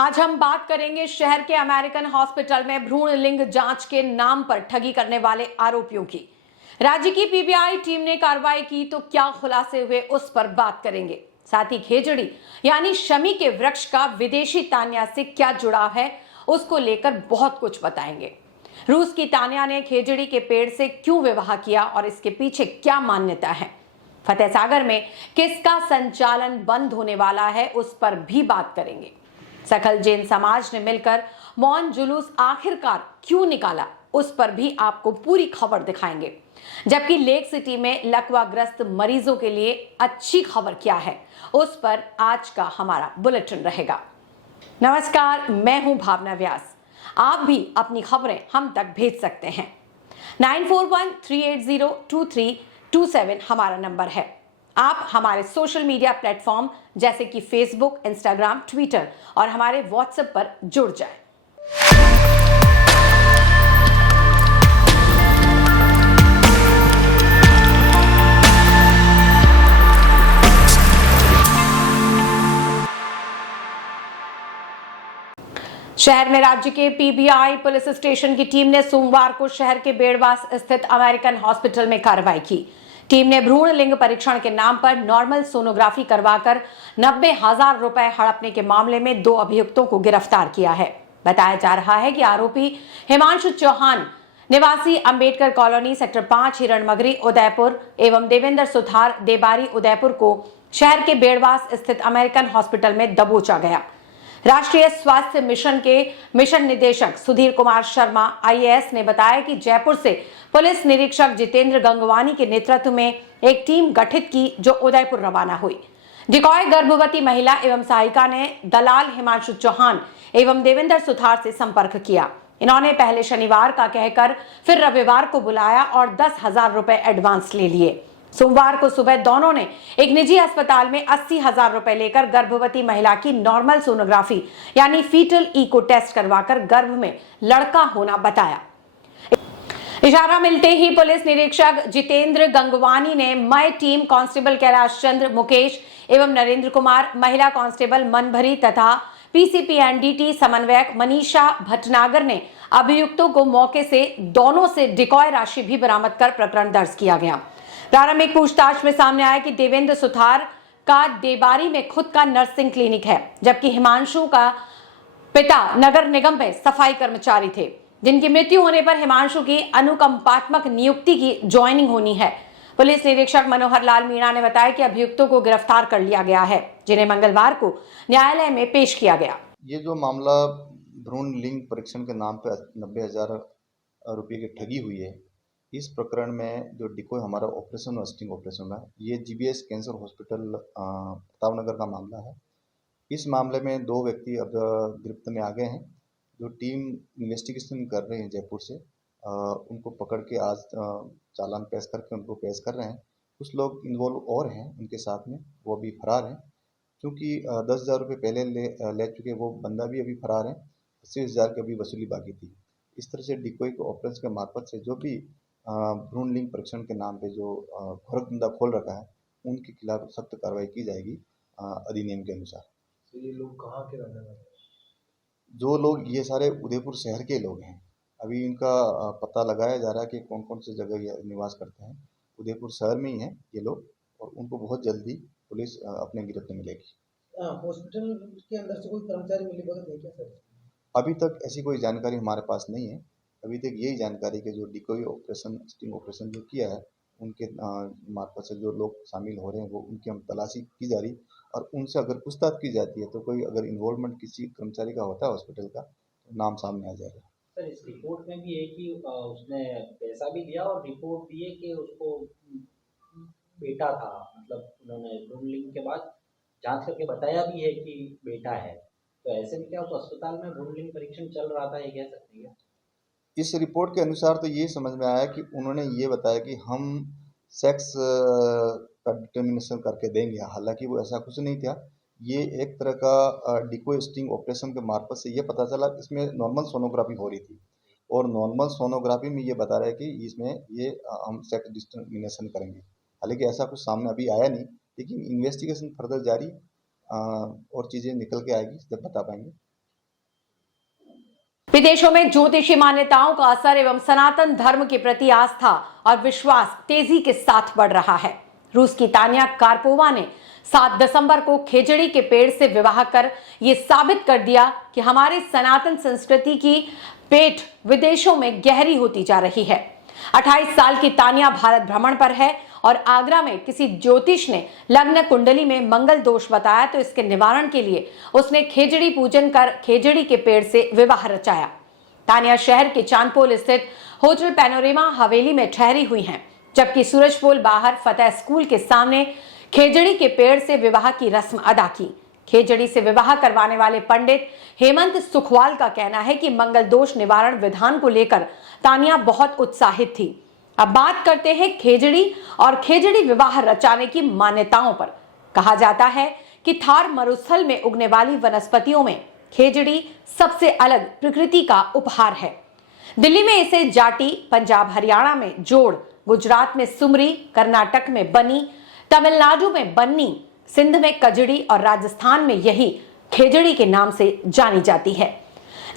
आज हम बात करेंगे शहर के अमेरिकन हॉस्पिटल में भ्रूण लिंग जांच के नाम पर ठगी करने वाले आरोपियों की। राज्य की पीबीआई टीम ने कार्रवाई की तो क्या खुलासे हुए उस पर बात करेंगे। साथ ही खेजड़ी यानी शमी के वृक्ष का विदेशी तान्या से क्या जुड़ाव है उसको लेकर बहुत कुछ बताएंगे। रूस की तान्या ने खेजड़ी के पेड़ से क्यों विवाह किया और इसके पीछे क्या मान्यता है। फतेह सागर में किसका संचालन बंद होने वाला है उस पर भी बात करेंगे। सकल जैन समाज ने मिलकर मौन जुलूस आखिरकार क्यों निकाला उस पर भी आपको पूरी खबर दिखाएंगे। जबकि लेक सिटी में लकवाग्रस्त मरीजों के लिए अच्छी खबर क्या है उस पर आज का हमारा बुलेटिन रहेगा। नमस्कार, मैं हूं भावना व्यास। आप भी अपनी खबरें हम तक भेज सकते हैं। 9413802327 हमारा नंबर है। आप हमारे सोशल मीडिया प्लेटफॉर्म जैसे कि फेसबुक, इंस्टाग्राम, ट्विटर और हमारे व्हाट्सएप पर जुड़ जाएं। शहर में राज्य के पीबीआई पुलिस स्टेशन की टीम ने सोमवार को शहर के बेड़वास स्थित अमेरिकन हॉस्पिटल में कार्रवाई की। टीम ने भ्रूण लिंग परीक्षण के नाम पर नॉर्मल सोनोग्राफी करवाकर 90,000 रुपए हड़पने के मामले में 2 अभियुक्तों को गिरफ्तार किया है। बताया जा रहा है कि आरोपी हिमांशु चौहान निवासी अंबेडकर कॉलोनी सेक्टर 5 हिरणमगरी उदयपुर एवं देवेंद्र सुथार देबारी उदयपुर को शहर के बेड़वास स्थित अमेरिकन हॉस्पिटल में दबोचा गया। राष्ट्रीय स्वास्थ्य मिशन के मिशन निदेशक सुधीर कुमार शर्मा आईएएस ने बताया कि जयपुर से पुलिस निरीक्षक जितेंद्र गंगवानी के नेतृत्व में एक टीम गठित की जो उदयपुर रवाना हुई। डिकॉय गर्भवती महिला एवं सहायिका ने दलाल हिमांशु चौहान एवं देवेंद्र सुथार से संपर्क किया। इन्होंने पहले शनिवार का कहकर फिर रविवार को बुलाया और 10,000 रुपए एडवांस ले लिए। सोमवार को सुबह दोनों ने एक निजी अस्पताल में 80,000 रुपए लेकर गर्भवती महिला की नॉर्मल सोनोग्राफी यानी फीटल इको टेस्ट करवाकर गर्भ में लड़का होना बताया। इशारा मिलते ही पुलिस निरीक्षक जितेंद्र गंगवानी ने मय टीम कांस्टेबल कैलाश चंद्र, मुकेश एवं नरेंद्र कुमार, महिला कांस्टेबल मनभरी तथा पीसीपीएनडीटी समन्वयक मनीषा भटनागर ने अभियुक्तों को मौके से दोनों से डिकॉय राशि भी बरामद कर प्रकरण दर्ज किया गया। प्रारंभिक पूछताछ में सामने आया कि देवेंद्र सुथार का देबारी में खुद का नर्सिंग क्लिनिक है, जबकि हिमांशु का पिता नगर निगम में सफाई कर्मचारी थे, जिनकी मृत्यु होने पर हिमांशु की अनुकंपात्मक नियुक्ति की ज्वाइनिंग होनी है। पुलिस निरीक्षक मनोहर लाल मीणा ने बताया कि अभियुक्तों को गिरफ्तार कर लिया गया है, जिन्हें मंगलवार को न्यायालय में पेश किया गया। ये जो मामला भ्रूण लिंग परीक्षण के नाम पर 90,000 रुपये की ठगी हुई है, इस प्रकरण में जो डिकोय हमारा ऑपरेशन और स्टिंग ऑपरेशन है, ये जीबीएस कैंसर हॉस्पिटल प्रतापनगर का मामला है। इस मामले में 2 व्यक्ति अब गिरफ्त में आ गए हैं। जो टीम इन्वेस्टिगेशन कर रहे हैं जयपुर से, उनको पकड़ के आज चालान पेश करके उनको पेश कर रहे हैं। कुछ लोग इन्वॉल्व और हैं उनके साथ में, वो अभी फरार हैं। क्योंकि 10,000 रुपये पहले ले चुके वो बंदा भी अभी फरार है। 80,000 की अभी वसूली बाकी थी। इस तरह से डिकोय के ऑपरेशन के मार्फत से जो भी भ्रूण लिंग परीक्षण के नाम पे जो घोर धंधा खोल रखा है, उनके खिलाफ सख्त कार्रवाई की जाएगी अधिनियम के अनुसार। तो ये लोग कहाँ के रहने वाले हैं? जो लोग, ये सारे उदयपुर शहर के लोग हैं। अभी इनका पता लगाया जा रहा है कि कौन कौन सी जगह ये निवास करते हैं। उदयपुर शहर में ही हैं ये लोग और उनको बहुत जल्दी पुलिस अपने गिरफ्त में लेगी। हॉस्पिटल के अंदर से कोई कर्मचारी मिलीभगत है क्या सर? अभी तक ऐसी कोई जानकारी हमारे पास नहीं है। अभी तक यही जानकारी कि जो डिकोय ऑपरेशन, स्टिंग ऑपरेशन जो किया है, उनके मार्फत से जो लोग शामिल हो रहे हैं वो उनकी हम तलाशी की जा रही और उनसे अगर पूछताछ की जाती है तो कोई अगर इन्वॉल्वमेंट किसी कर्मचारी का होता है हॉस्पिटल का, तो नाम सामने आ जाएगा। सर, इस रिपोर्ट में भी है कि उसने पैसा भी लिया और रिपोर्ट भी है कि उसको बेटा था, मतलब उन्होंने भ्रूण लिंग के बाद जांच करके बताया भी है कि बेटा है। तो ऐसे में क्या उस अस्पताल में भ्रूण लिंग परीक्षण चल रहा था, ये कह सकते हैं? इस रिपोर्ट के अनुसार तो ये समझ में आया कि उन्होंने ये बताया कि हम सेक्स का डिटर्मिनेशन करके देंगे, हालांकि वो ऐसा कुछ नहीं था। ये एक तरह का डिकोय स्टिंग ऑपरेशन के मार्फत से ये पता चला कि इसमें नॉर्मल सोनोग्राफी हो रही थी और नॉर्मल सोनोग्राफी में ये बता रहा है कि इसमें ये हम सेक्स डिटर्मिनेशन करेंगे। हालांकि ऐसा कुछ सामने अभी आया नहीं, लेकिन इन्वेस्टिगेशन फर्दर जारी और चीज़ें निकल के आएगी जब बता पाएंगे। विदेशों में ज्योतिषी मान्यताओं का असर एवं सनातन धर्म के प्रति आस्था और विश्वास तेजी के साथ बढ़ रहा है। रूस की तानिया कार्पोवा ने 7 दिसंबर को खेजड़ी के पेड़ से विवाह कर ये साबित कर दिया कि हमारी सनातन संस्कृति की पेठ विदेशों में गहरी होती जा रही है। 28 साल की तानिया भारत भ्रमण पर है और आगरा में किसी ज्योतिष ने लग्न कुंडली में मंगल दोष बताया तो इसके निवारण के लिए उसने खेजड़ी पूजन कर खेजड़ी के पेड़ से विवाह रचाया। तानिया शहर के चांदपोल स्थित होटल पैनोरेमा हवेली में ठहरी हुई हैं, जबकि सूरजपोल बाहर फतेह स्कूल के सामने खेजड़ी के पेड़ से विवाह की रस्म अदा की। खेजड़ी से विवाह करवाने वाले पंडित हेमंत सुखवाल का कहना है कि मंगल दोष निवारण विधान को लेकर तानिया बहुत उत्साहित थी। अब बात करते हैं खेजड़ी और खेजड़ी विवाह रचाने की मान्यताओं पर। कहा जाता है कि थार मरुस्थल में उगने वाली वनस्पतियों में खेजड़ी सबसे अलग प्रकृति का उपहार है। दिल्ली में इसे जाटी, पंजाब हरियाणा में जोड़, गुजरात में सुमरी, कर्नाटक में बनी, तमिलनाडु में बन्नी, सिंध में कजड़ी और राजस्थान में यही खेजड़ी के नाम से जानी जाती है,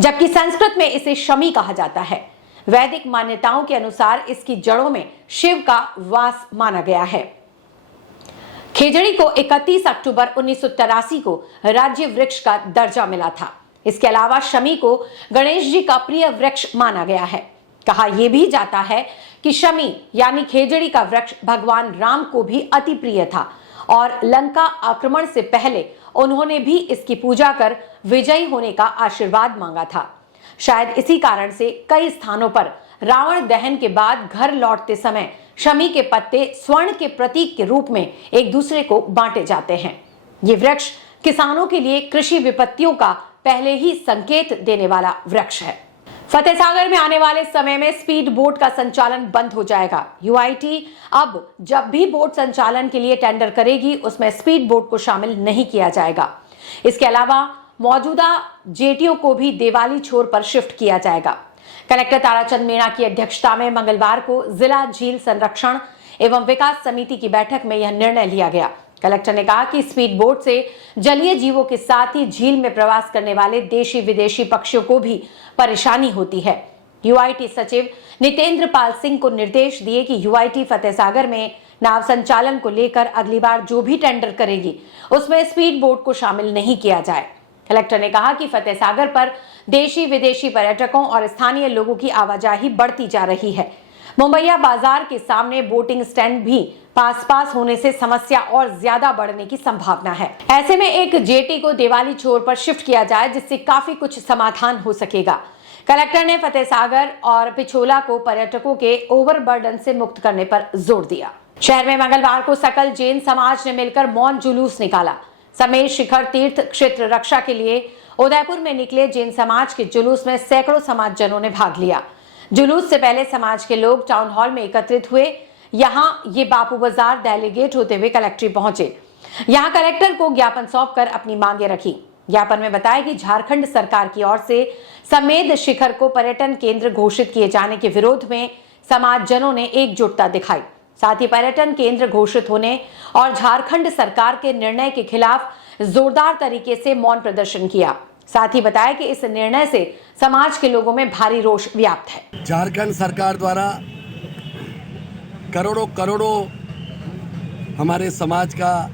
जबकि संस्कृत में इसे शमी कहा जाता है। वैदिक मान्यताओं के अनुसार इसकी जड़ों में शिव का वास माना गया है। खेजड़ी को 31 अक्टूबर 1983 को राज्य वृक्ष का दर्जा मिला था। इसके अलावा शमी को गणेश जी का प्रिय वृक्ष माना गया है। कहा यह भी जाता है कि शमी यानी खेजड़ी का वृक्ष भगवान राम को भी अति प्रिय था और लंका आक्रमण से पहले उन्होंने भी इसकी पूजा कर विजयी होने का आशीर्वाद मांगा था। शायद इसी कारण से कई स्थानों पर रावण दहन के बाद घर लौटते समय शमी के पत्ते स्वर्ण के प्रतीक के रूप में एक दूसरे को बांटे जाते हैं। ये वृक्ष किसानों के लिए कृषि विपत्तियों का पहले ही संकेत देने वाला वृक्ष है। फतेह सागर में आने वाले समय में स्पीड बोट का संचालन बंद हो जाएगा। यूआईटी अब जब भी बोट संचालन के लिए टेंडर करेगी उसमें स्पीड बोट को शामिल नहीं किया जाएगा। इसके अलावा मौजूदा जेटियों को भी देवाली छोर पर शिफ्ट किया जाएगा। कलेक्टर ताराचंद मीणा की अध्यक्षता में मंगलवार को जिला झील संरक्षण एवं विकास समिति की बैठक में यह निर्णय लिया गया। कलेक्टर ने कहा कि स्पीड बोट से जलीय जीवों के साथ ही झील में प्रवास करने वाले देशी विदेशी पक्षियों को भी परेशानी होती है। यूआईटी सचिव नितेंद्र पाल सिंह को निर्देश दिए कि यूआईटी फतेह सागर में नाव संचालन को लेकर अगली बार जो भी टेंडर करेगी उसमें स्पीड बोट को शामिल नहीं किया जाए। कलेक्टर ने कहा कि फतेह सागर पर देशी विदेशी पर्यटकों और स्थानीय लोगों की आवाजाही बढ़ती जा रही है। मुंबईया बाजार के सामने बोटिंग स्टैंड भी पास होने से समस्या और ज्यादा बढ़ने की संभावना है। ऐसे में एक जेटी को देवाली छोर पर शिफ्ट किया जाए जिससे काफी कुछ समाधान हो सकेगा। कलेक्टर ने फतेह सागर और पिछोला को पर्यटकों के ओवरबर्डन से मुक्त करने पर जोर दिया। शहर में मंगलवार को सकल जैन समाज ने मिलकर मौन जुलूस निकाला। समेत शिखर तीर्थ क्षेत्र रक्षा के लिए उदयपुर में निकले जैन समाज के जुलूस में सैकड़ों समाजजनों ने भाग लिया। जुलूस से पहले समाज के लोग टाउन हॉल में एकत्रित हुए। यहाँ ये बापू बाजार डेलीगेट होते हुए कलेक्ट्रेट पहुंचे। यहाँ कलेक्टर को ज्ञापन सौंपकर अपनी मांगे रखी। ज्ञापन में बताया कि झारखंड सरकार की ओर से समेत शिखर को पर्यटन केंद्र घोषित किए जाने के विरोध में समाजजनों ने एकजुटता दिखाई। साथ ही पर्यटन केंद्र घोषित होने और झारखंड सरकार के निर्णय के खिलाफ जोरदार तरीके से मौन प्रदर्शन किया। साथ ही बताया कि इस निर्णय से समाज के लोगों में भारी रोष व्याप्त है। झारखंड सरकार द्वारा करोड़ों हमारे समाज का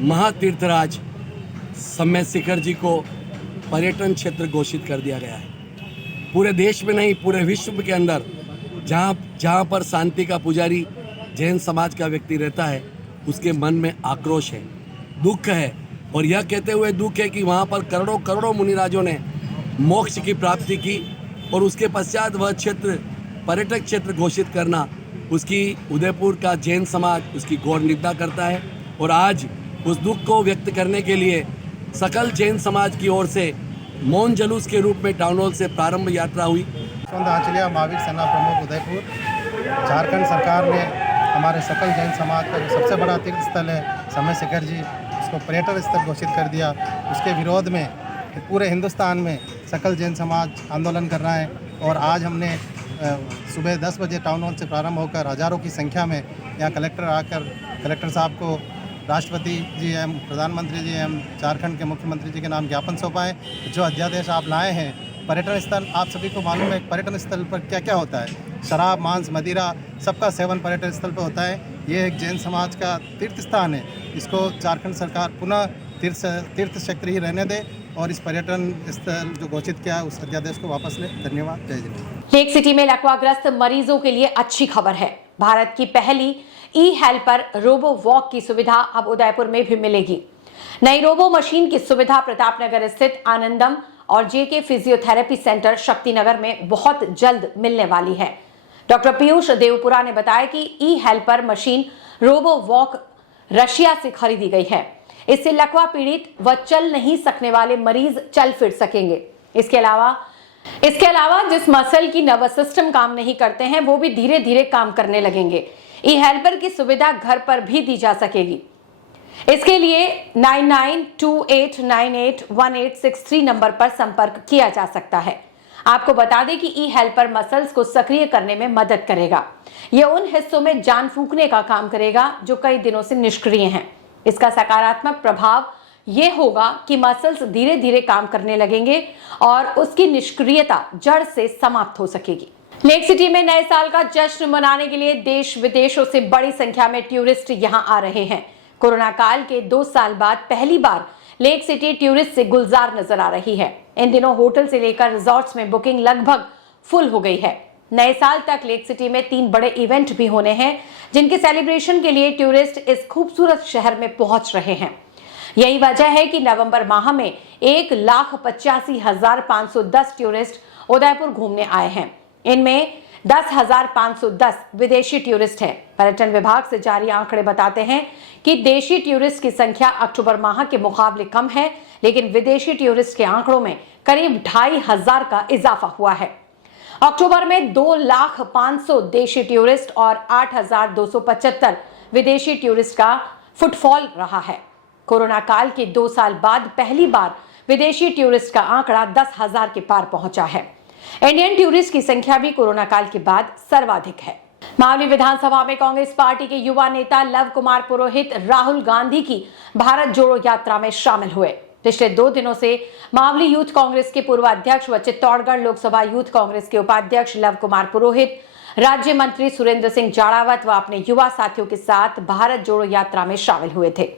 महातीर्थराज समेत शिखर जी को पर्यटन क्षेत्र घोषित कर दिया गया है। पूरे देश में नहीं, पूरे विश्व के अंदर जहाँ पर शांति का पुजारी जैन समाज का व्यक्ति रहता है उसके मन में आक्रोश है, दुख है, और यह कहते हुए दुख है कि वहाँ पर करोड़ों मुनिराजों ने मोक्ष की प्राप्ति की और उसके पश्चात वह क्षेत्र पर्यटक क्षेत्र घोषित करना उसकी उदयपुर का जैन समाज उसकी घोर निंदा करता है। और आज उस दुख को व्यक्त करने के लिए सकल जैन समाज की ओर से मौन जुलूस के रूप में टाउन हॉल से प्रारंभ यात्रा हुई। आंचलिया महावीर सेना प्रमुख उदयपुर। झारखंड सरकार ने हमारे सकल जैन समाज का जो सबसे बड़ा तीर्थ स्थल है समेत शिखर जी, उसको पर्यटन स्थल घोषित कर दिया। उसके विरोध में पूरे हिंदुस्तान में सकल जैन समाज आंदोलन कर रहा है। और आज हमने सुबह 10 बजे टाउन हॉल से प्रारंभ होकर हज़ारों की संख्या में यहाँ कलेक्टर आकर कलेक्टर साहब को राष्ट्रपति जी एवं प्रधानमंत्री जी एवं झारखंड के मुख्यमंत्री जी के नाम ज्ञापन सौंपा है। जो अध्यादेश आप लाए हैं पर्यटन स्थल आप सभी को मालूम है पर्यटन स्थल पर क्या क्या होता है, शराब, मांस, मदिरा सबका सेवन पर्यटन स्थल पर होता है। ये एक जैन समाज का तीर्थ स्थान है, इसको झारखंड सरकार पुनः तीर्थ क्षेत्र ही रहने दे और इस पर्यटन स्थल जो घोषित किया है उस अध्यादेश को वापस ले। धन्यवाद। जय जिनेन्द्र। लेक सिटी में लकवाग्रस्त मरीजों के लिए अच्छी खबर है। भारत की पहली ई हेल्पर रोबो वॉक की सुविधा अब उदयपुर में भी मिलेगी। नई रोबो मशीन की सुविधा प्रतापनगर स्थित आनंदम और जेके फिजियोथेरेपी सेंटर शक्तिनगर में बहुत जल्द मिलने वाली है। डॉक्टर पीयूष देवपुरा ने बताया कि e helper machine robo walk Russia से खरीदी गई है। इससे लकवा पीड़ित व चल नहीं सकने वाले मरीज चल फिर सकेंगे। इसके अलावा जिस मसल की नर्वस सिस्टम काम नहीं करते हैं वो भी धीरे धीरे काम करने लगेंगे। ई हेल्पर की सुविधा घर पर भी दी जा सकेगी। इसके लिए 9928981863 नंबर पर संपर्क किया जा सकता है। आपको बता दें कि ई हेल्पर मसल्स को सक्रिय करने में मदद करेगा। यह उन हिस्सों में जान फूंकने का काम करेगा जो कई दिनों से निष्क्रिय हैं। इसका सकारात्मक प्रभाव यह होगा कि मसल्स धीरे धीरे काम करने लगेंगे और उसकी निष्क्रियता जड़ से समाप्त हो सकेगी। लेक सिटी में नए साल का जश्न मनाने के लिए देश विदेशों से बड़ी संख्या में टूरिस्ट यहां आ रहे हैं। कोरोना काल के 2 साल बाद पहली बार लेक सिटी टूरिस्ट से गुलजार नजर आ रही है। इन दिनों होटल से लेकर रिजॉर्ट्स में बुकिंग लगभग फुल हो गई है। नए साल तक लेक सिटी में 3 बड़े इवेंट भी होने हैं, जिनके सेलिब्रेशन के लिए टूरिस्ट इस खूबसूरत शहर में पहुंच रहे हैं। यही वजह है कि नवंबर माह में 1,85,510 टूरिस्ट उदयपुर घूमने आए हैं। इनमें 10,510 विदेशी टूरिस्ट हैं। पर्यटन विभाग से जारी आंकड़े बताते हैं कि देशी टूरिस्ट की संख्या अक्टूबर माह के मुकाबले कम है, लेकिन विदेशी टूरिस्ट के आंकड़ों में करीब 2,500 का इजाफा हुआ है। अक्टूबर में 2,05,000 देशी टूरिस्ट और 8,275 विदेशी टूरिस्ट का फुटफॉल रहा है। कोरोना काल के 2 साल बाद पहली बार विदेशी टूरिस्ट का आंकड़ा 10,000 के पार पहुंचा है। इंडियन टूरिस्ट की संख्या भी कोरोना काल के बाद सर्वाधिक है। मावली विधानसभा में कांग्रेस पार्टी के युवा नेता लव कुमार पुरोहित राहुल गांधी की भारत जोड़ो यात्रा में शामिल हुए। पिछले 2 दिनों से मावली यूथ कांग्रेस के पूर्व अध्यक्ष व चित्तौड़गढ़ लोकसभा यूथ कांग्रेस के उपाध्यक्ष लव कुमार पुरोहित, राज्य मंत्री सुरेंद्र सिंह जाड़ावत व अपने युवा साथियों के साथ भारत जोड़ो यात्रा में शामिल हुए थे।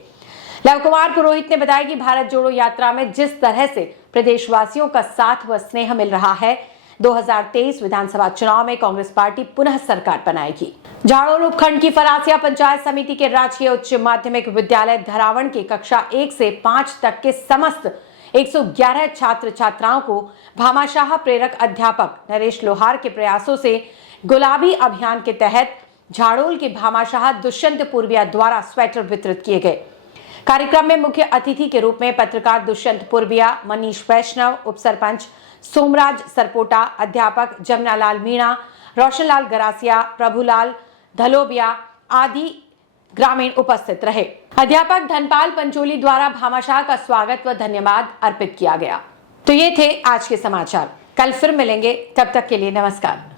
लव कुमार पुरोहित ने बताया कि भारत जोड़ो यात्रा में जिस तरह से प्रदेशवासियों का साथ व स्नेह मिल रहा है, 2023 विधानसभा चुनाव में कांग्रेस पार्टी पुनः सरकार बनाएगी। झाड़ोल उपखंड की फरासिया पंचायत समिति के राजकीय उच्च माध्यमिक विद्यालय धरावण के कक्षा 1 से 5 तक के समस्त 111 छात्र छात्राओं को भामाशाह प्रेरक अध्यापक नरेश लोहार के प्रयासों से गुलाबी अभियान के तहत झाड़ोल के भामाशाह दुष्यंत पूर्विया द्वारा स्वेटर वितरित किए गए। कार्यक्रम में मुख्य अतिथि के रूप में पत्रकार दुष्यंत पूर्विया, मनीष वैष्णव, उप सरपंच सोमराज सरपोटा, अध्यापक जमुनालाल मीणा, रोशनलाल गरासिया, प्रभुलाल धलोबिया आदि ग्रामीण उपस्थित रहे। अध्यापक धनपाल पंचोली द्वारा भामाशाह का स्वागत व धन्यवाद अर्पित किया गया। तो ये थे आज के समाचार। कल फिर मिलेंगे, तब तक के लिए नमस्कार।